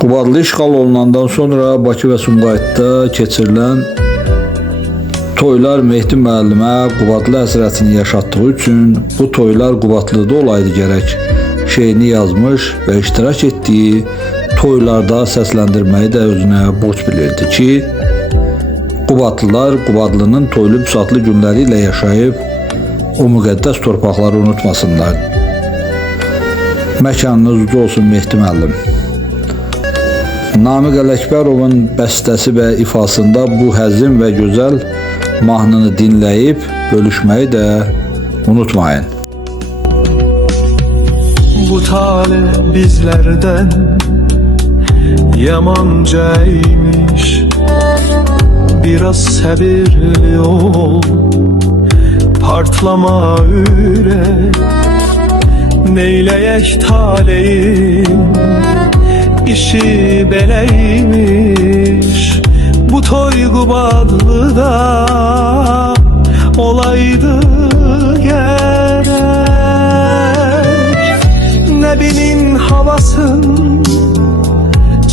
Qubadlı işğal olunandan sonra Bakı və Sumqayıtda keçirilən toylar Mehdi müəllimə Qubadlı həsrətini yaşatdığı üçün bu toylar Qubadlıda olaydı gərək şeirini yazmış və iştirak etdiyi toylarda səsləndirməyi də özünə borc bilirdi ki, Qubadlılar Qubadlının toylu büsatlı günləri ilə yaşayıb o müqəddəs torpaqları unutmasınlar. Məkanınız ucu olsun Mehdi müəllim. Namiq Ələkbərovun bəstəsi və ifasında bu həzin və gözəl mahnını dinləyib bölüşməyi də unutmayın. Bu talih bizlerden yamancaymış, biraz sabırlı ol, partlama yürek, neyleyek talihim, işi beleymiş. Bu toy Qubadlıda olaydı gerek. Nebinin havasın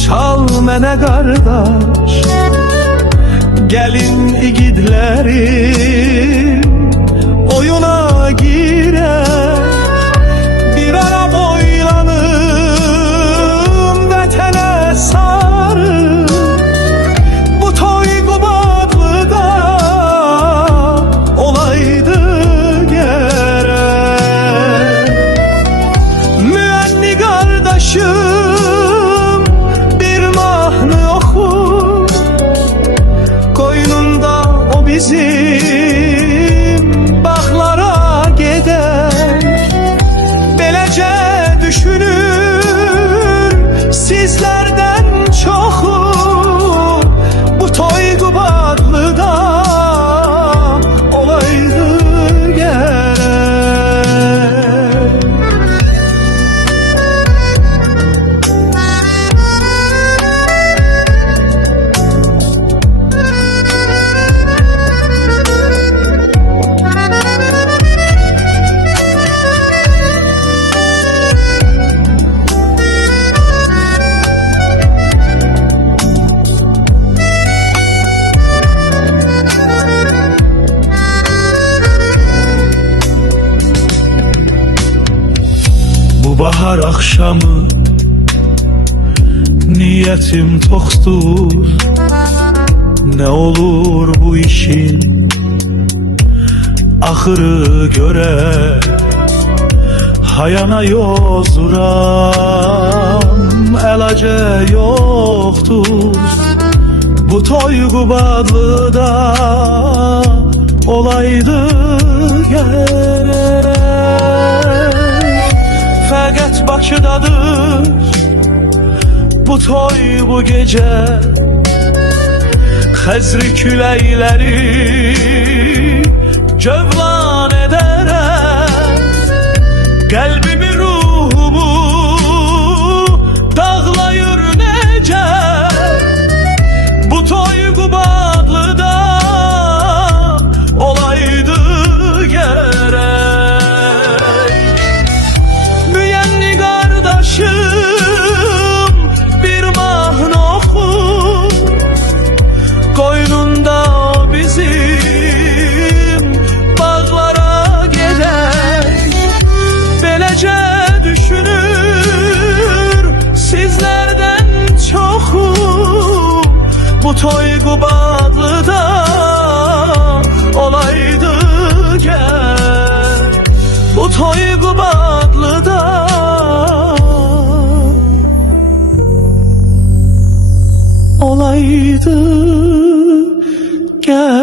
çal mənə qardaş, gəlin igidlərim oyuna girək. Bir ara boylanım vətənə sarı, bu toy Qubadlıda olaydı gerek. Müənni qardaşım bir mahnı oxu, qoynunda o bizim bağlara gedək. Beləcə düşünür sizlərdən çoxu, bu toy Qubadlıda olaydı gerek. Bahar akşamı niyetim toxtur, ne olur bu işin ahırı göre, hayana yozuram, elace yoktur. Bu toy Qubadlıda olaydı gerek. Fəqət Bakıdadır bu toy bu gece, xəzri küləkləri cövlan edərək, qəlbimi ruhumu dağlayır necə. Bu toy Qubadlıda olaydı gerek. Müyenni kardeşim bir mahnı oku, koynunda bizim bağlara gedək. Beləcə düşünür sizlərdən çoxu, bu toy Qubadlıda olaydı gerek. Bu toy Qubadlıda olaydı gerek.